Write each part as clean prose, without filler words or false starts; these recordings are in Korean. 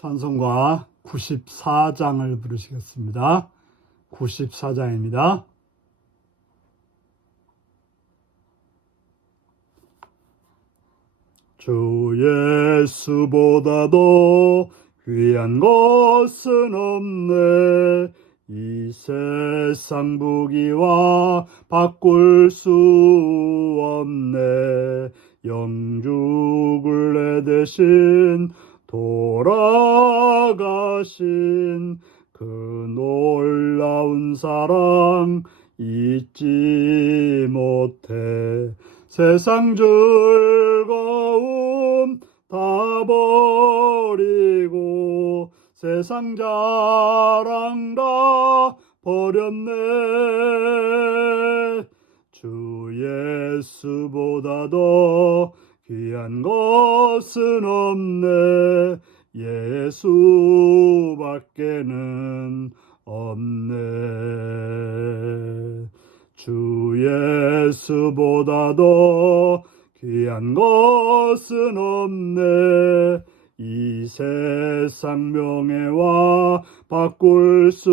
찬송가 94장을 부르시겠습니다. 94장입니다. 주 예수보다도 귀한 것은 없네. 이 세상 부귀와 바꿀 수 없네. 영주굴레 대신 돌아가신 그 놀라운 사랑 잊지 못해. 세상 즐거움 다 버리고 세상 자랑 다 버렸네. 주 예수보다도 귀한 것은 없네. 예수밖에는 없네. 주 예수보다도 귀한 것은 없네. 이 세상 명예와 바꿀 수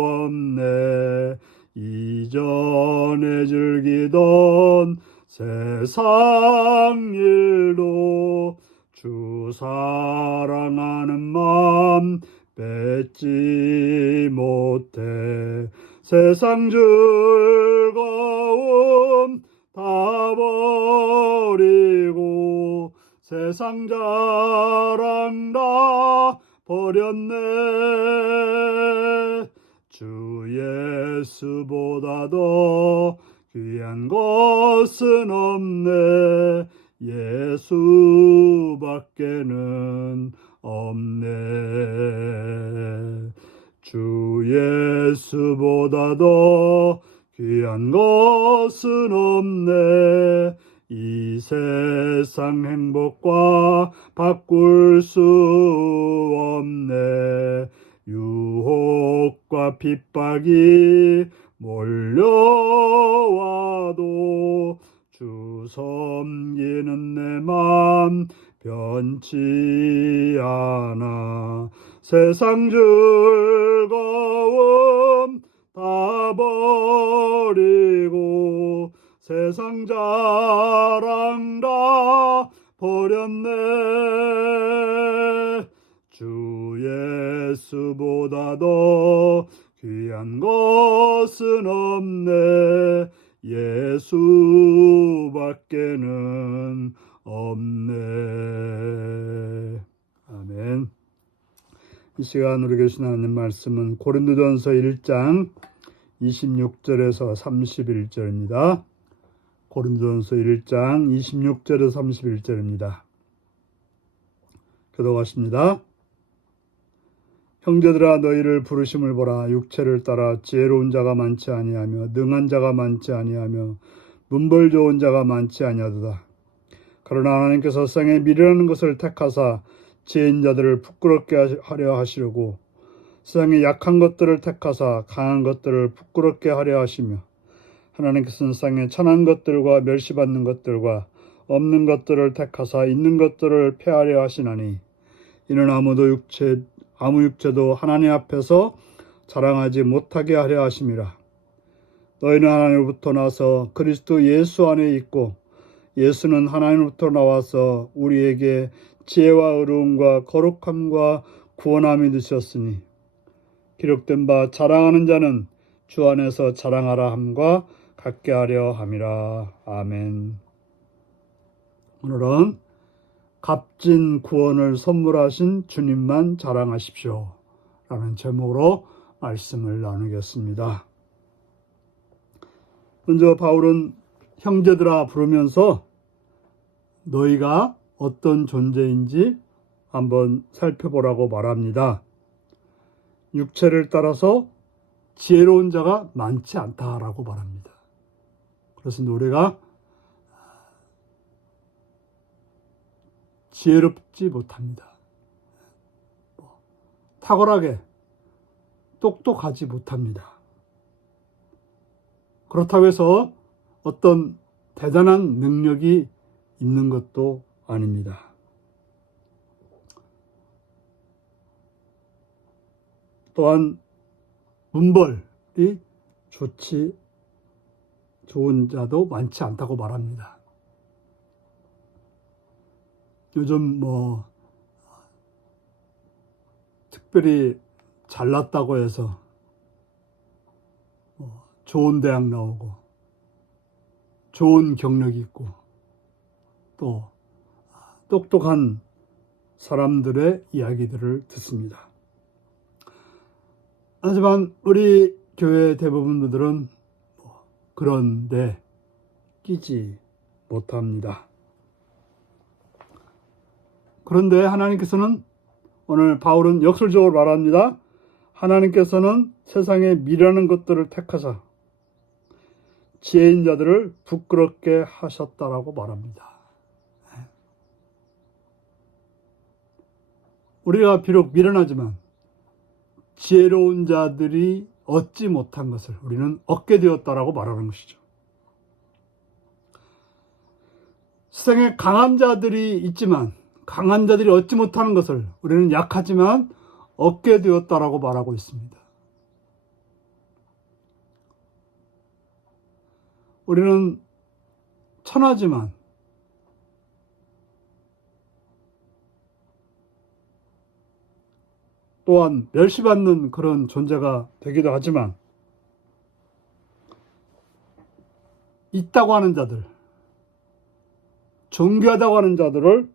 없네. 이전에 즐기던 세상 일도 주 사랑하는 마음 뺏지 못해. 세상 즐거움 다 버리고 세상 자랑 다 버렸네. 주 예수보다도 귀한 것은 없네. 예수밖에는 없네. 주 예수보다도 귀한 것은 없네. 이 세상 행복과 바꿀 수 없네. 유혹과 핍박이 몰려와도 주 섬기는 내 맘 변치 않아. 세상 즐거움 다 버리고 세상 자랑 다 버렸네. 주 예수보다도 귀한 것은 없네. 예수밖에는 없네. 아멘. 이 시간 우리 교신 하는 말씀은 고린도전서 1장 26절에서 31절입니다. 고린도전서 1장 26절에서 31절입니다. 교독하십니다. 형제들아, 너희를 부르심을 보라. 육체를 따라 지혜로운 자가 많지 아니하며 능한 자가 많지 아니하며 문벌 좋은 자가 많지 아니하도다. 그러나 하나님께서 세상에 미련한 것을 택하사 지혜인 자들을 부끄럽게 하려 하시려고 세상에 약한 것들을 택하사 강한 것들을 부끄럽게 하려 하시며 하나님께서는 세상에 천한 것들과 멸시받는 것들과 없는 것들을 택하사 있는 것들을 폐하려 하시나니 이는 아무 육체도 하나님 앞에서 자랑하지 못하게 하려 하심이라. 너희는 하나님으로부터 나서 그리스도 예수 안에 있고 예수는 하나님으로부터 나와서 우리에게 지혜와 의로움과 거룩함과 구원함이 되셨으니 기록된 바 자랑하는 자는 주 안에서 자랑하라 함과 같게 하려 함이라. 아멘. 오늘은 값진 구원을 선물하신 주님만 자랑하십시오 라는 제목으로 말씀을 나누겠습니다. 먼저 바울은 형제들아 부르면서 너희가 어떤 존재인지 한번 살펴보라고 말합니다. 육체를 따라서 지혜로운 자가 많지 않다라고 말합니다. 그래서 우리가 지혜롭지 못합니다. 탁월하게 똑똑하지 못합니다. 그렇다고 해서 어떤 대단한 능력이 있는 것도 아닙니다. 또한 문벌이 좋은 자도 많지 않다고 말합니다. 요즘 특별히 잘났다고 해서 좋은 대학 나오고 좋은 경력이 있고 또 똑똑한 사람들의 이야기들을 듣습니다. 하지만 우리 교회 대부분 분들은 그런데 끼지 못합니다. 그런데 하나님께서는, 오늘 바울은 역설적으로 말합니다. 하나님께서는 세상에 미련한 것들을 택하사 지혜인 자들을 부끄럽게 하셨다라고 말합니다. 우리가 비록 미련하지만 지혜로운 자들이 얻지 못한 것을 우리는 얻게 되었다라고 말하는 것이죠. 세상에 강한 자들이 있지만 강한 자들이 얻지 못하는 것을 우리는 약하지만 얻게 되었다라고 말하고 있습니다. 우리는 천하지만 또한 멸시받는 그런 존재가 되기도 하지만 있다고 하는 자들, 존귀하다고 하는 자들을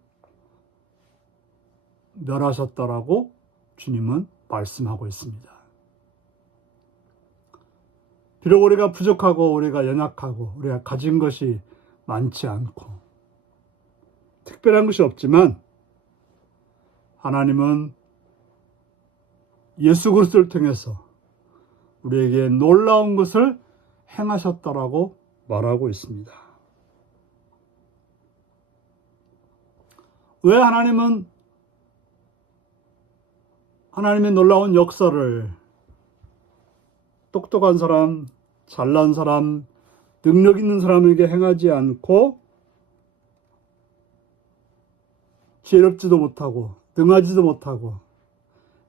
멸하셨다라고 주님은 말씀하고 있습니다. 비록 우리가 부족하고 우리가 연약하고 우리가 가진 것이 많지 않고 특별한 것이 없지만 하나님은 예수 그리스도를 통해서 우리에게 놀라운 것을 행하셨다라고 말하고 있습니다. 왜 하나님은 하나님의 놀라운 역사를 똑똑한 사람, 잘난 사람, 능력 있는 사람에게 행하지 않고 지혜롭지도 못하고 능하지도 못하고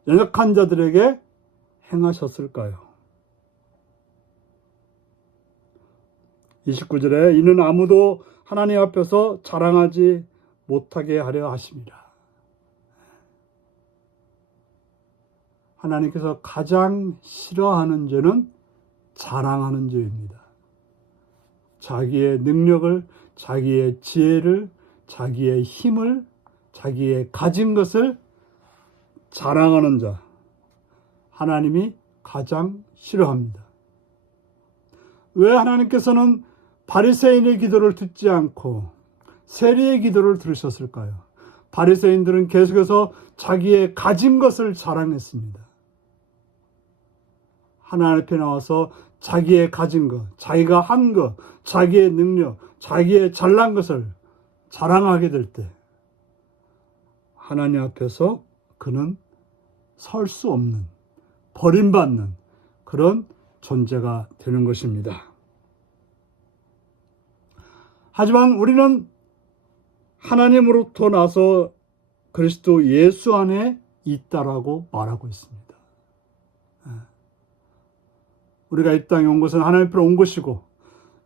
연약한 자들에게 행하셨을까요? 29절에 이는 아무도 하나님 앞에서 자랑하지 못하게 하려 하심이라. 하나님께서 가장 싫어하는 죄는 자랑하는 죄입니다. 자기의 능력을, 자기의 지혜를, 자기의 힘을, 자기의 가진 것을 자랑하는 자, 하나님이 가장 싫어합니다. 왜 하나님께서는 바리새인의 기도를 듣지 않고 세리의 기도를 들으셨을까요? 바리새인들은 계속해서 자기의 가진 것을 자랑했습니다. 하나님 앞에 나와서 자기의 가진 것, 자기가 한 것, 자기의 능력, 자기의 잘난 것을 자랑하게 될 때 하나님 앞에서 그는 설 수 없는, 버림받는 그런 존재가 되는 것입니다. 하지만 우리는 하나님으로부터 나서 그리스도 예수 안에 있다라고 말하고 있습니다. 우리가 이 땅에 온 것은 하나님 앞으로 온 것이고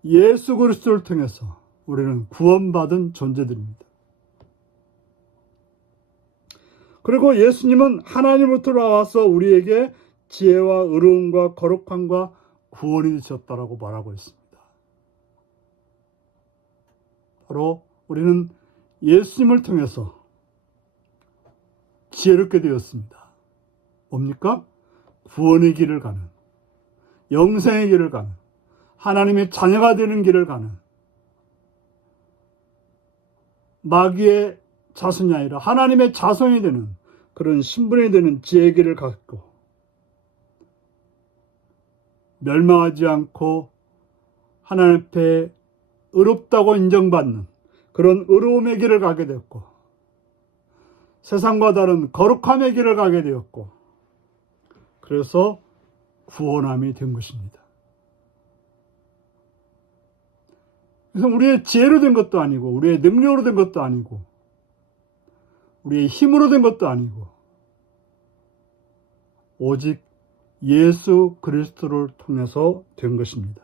예수 그리스도를 통해서 우리는 구원받은 존재들입니다. 그리고 예수님은 하나님으로부터 나와서 우리에게 지혜와 의로움과 거룩함과 구원이 되셨다라고 말하고 있습니다. 바로 우리는 예수님을 통해서 지혜롭게 되었습니다. 뭡니까? 구원의 길을 가는, 영생의 길을 가는, 하나님의 자녀가 되는 길을 가는, 마귀의 자손이 아니라 하나님의 자손이 되는 그런 신분이 되는 지혜의 길을 갖고 멸망하지 않고 하나님 앞에 의롭다고 인정받는 그런 의로움의 길을 가게 되었고 세상과 다른 거룩함의 길을 가게 되었고 그래서 구원함이 된 것입니다. 그래서 우리의 지혜로 된 것도 아니고 우리의 능력으로 된 것도 아니고 우리의 힘으로 된 것도 아니고 오직 예수 그리스도를 통해서 된 것입니다.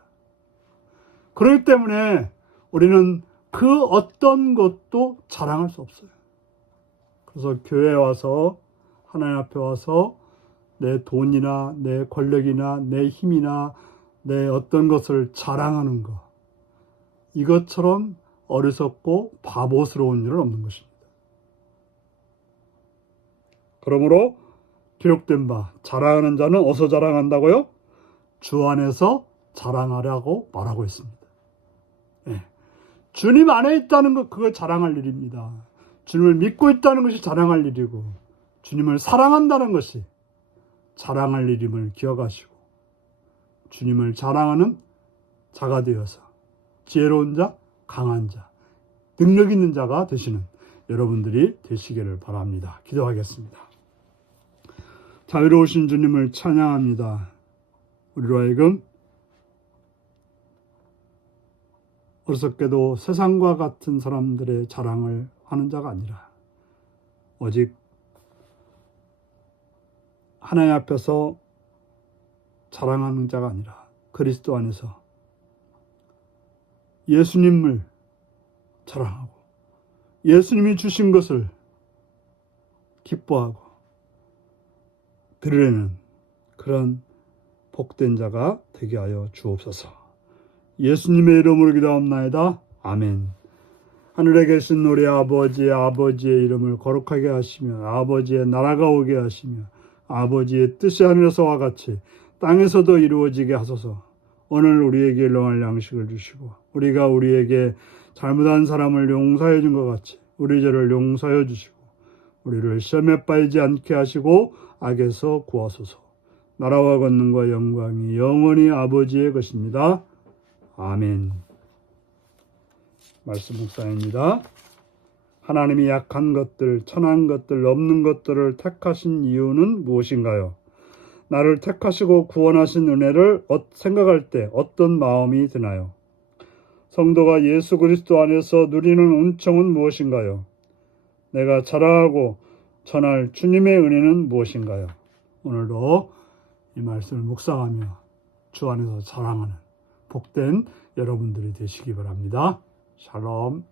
그렇기 때문에 우리는 그 어떤 것도 자랑할 수 없어요. 그래서 교회에 와서, 하나님 앞에 와서 내 돈이나 내 권력이나 내 힘이나 내 어떤 것을 자랑하는 것, 이것처럼 어리석고 바보스러운 일은 없는 것입니다. 그러므로 기록된 바, 자랑하는 자는 어디서 자랑한다고요? 주 안에서 자랑하라고 말하고 있습니다. 네. 주님 안에 있다는 것, 그걸 자랑할 일입니다. 주님을 믿고 있다는 것이 자랑할 일이고, 주님을 사랑한다는 것이 자랑할 일임을 기억하시고, 주님을 자랑하는 자가 되어서 지혜로운 자, 강한 자, 능력 있는 자가 되시는 여러분들이 되시기를 바랍니다. 기도하겠습니다. 자유로우신 주님을 찬양합니다. 우리로 하여금 어리석게도 세상과 같은 사람들의 자랑을 하는 자가 아니라 오직 하나님 앞에서 자랑하는 자가 아니라 그리스도 안에서 예수님을 자랑하고 예수님이 주신 것을 기뻐하고 드러내는 그런 복된 자가 되게 하여 주옵소서. 예수님의 이름으로 기도합나이다. 아멘. 하늘에 계신 우리 아버지의 이름을 거룩하게 하시며 아버지의 나라가 오게 하시며 아버지의 뜻이 하늘에서와 같이 땅에서도 이루어지게 하소서. 오늘 우리에게 일용할 양식을 주시고 우리가 우리에게 잘못한 사람을 용서해 준 것 같이 우리 죄를 용서해 주시고 우리를 시험에 빠지지 않게 하시고 악에서 구하소서. 나라와 권능과 영광이 영원히 아버지의 것입니다. 아멘. 말씀 묵상입니다. 하나님이 약한 것들, 천한 것들, 없는 것들을 택하신 이유는 무엇인가요? 나를 택하시고 구원하신 은혜를 생각할 때 어떤 마음이 드나요? 성도가 예수 그리스도 안에서 누리는 은총은 무엇인가요? 내가 자랑하고 전할 주님의 은혜는 무엇인가요? 오늘도 이 말씀을 묵상하며 주 안에서 자랑하는 복된 여러분들이 되시기 바랍니다. 샬롬.